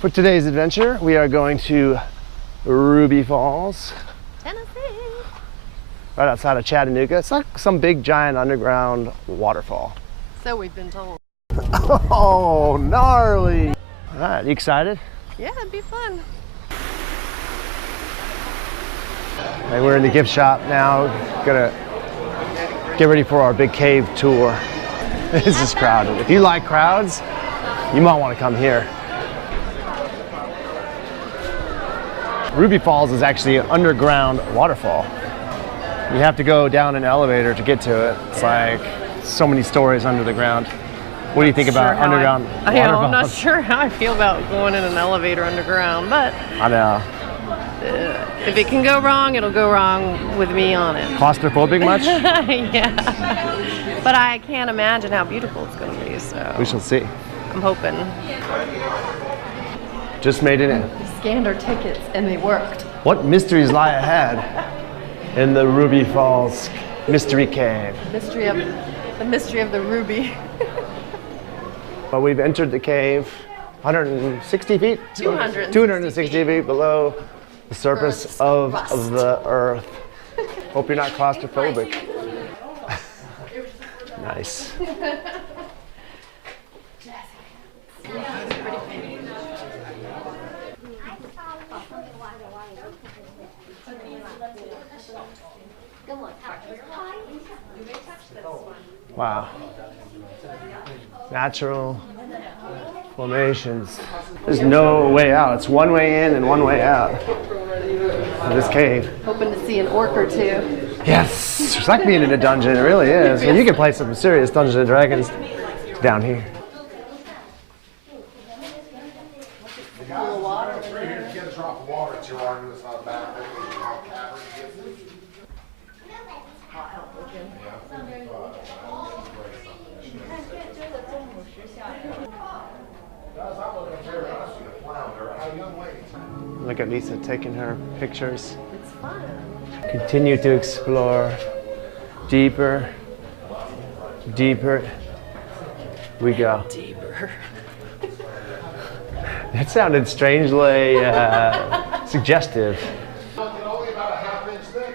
For today's adventure, we are going to Ruby Falls, Tennessee. right outside of Chattanooga. It's like some big giant underground waterfall. So we've been told. Oh, gnarly! All right, you excited? Yeah, it'd be fun. Hey, we're in the gift shop now. Gonna get ready for our big cave tour. This is crowded. If you like crowds, you might want to come here. Ruby Falls is actually an underground waterfall. You have to go down an elevator to get to it. It's like so many stories under the ground. What do you think about underground waterfalls? I'm not sure how I feel about going in an elevator underground, but I know. if it can go wrong, it'll go wrong with me on it. Claustrophobic much? Yeah. But I can't imagine how beautiful it's going to be, so We shall see. I'm hoping. Just made it in. We scanned our tickets and they worked. What mysteries lie ahead in the Ruby Falls Mystery Cave? The mystery of the ruby. Well, we've entered the cave 160 feet? 260 feet below the surface of the earth. Hope you're not claustrophobic. Nice. Wow. Natural formations. There's no way out. It's one way in and one way out of this cave. Hoping to see an orc or two. Yes, it's like being in a dungeon. It really is. And you can play some serious Dungeons and Dragons down here. Look at Lisa taking her pictures. It's fun. Continue to explore deeper, deeper we go. Deeper. That sounded strangely suggestive. Only about a half-inch thick.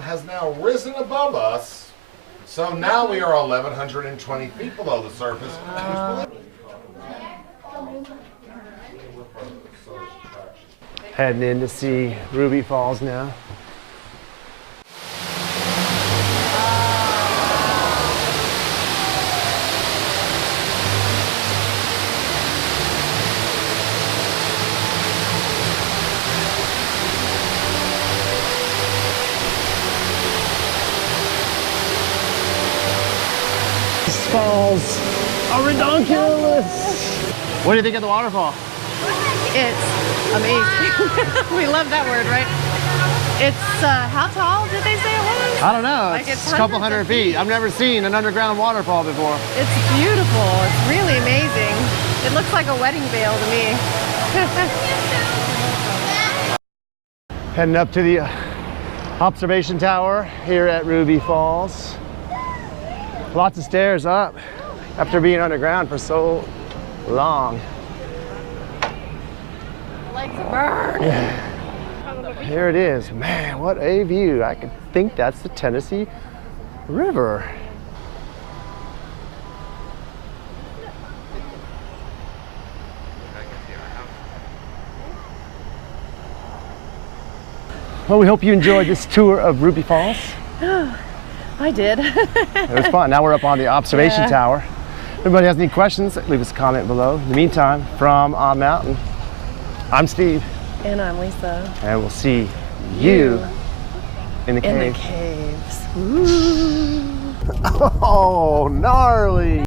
Has now risen above us, so now we are 1,120 feet below the surface. Heading in to see Ruby Falls now. These falls are redonkulous. What do you think of the waterfall? It's amazing. We love that word, right? It's, how tall did they say it was? I don't know. Like It's a couple hundred feet. I've never seen an underground waterfall before. It's beautiful. It's really amazing. It looks like a wedding veil to me. Heading up to the observation tower here at Ruby Falls. Lots of stairs up after being underground for so long. Legs burn. Here it is. Man, what a view. I could think that's the Tennessee River. Well, we hope you enjoyed this tour of Ruby Falls. I did. It was fun. Now we're up on the observation tower. If anybody has any questions, leave us a comment below. In the meantime, from On Mountain, I'm Steve. And I'm Lisa. And we'll see you in the cave. In the caves. Ooh. Oh, gnarly!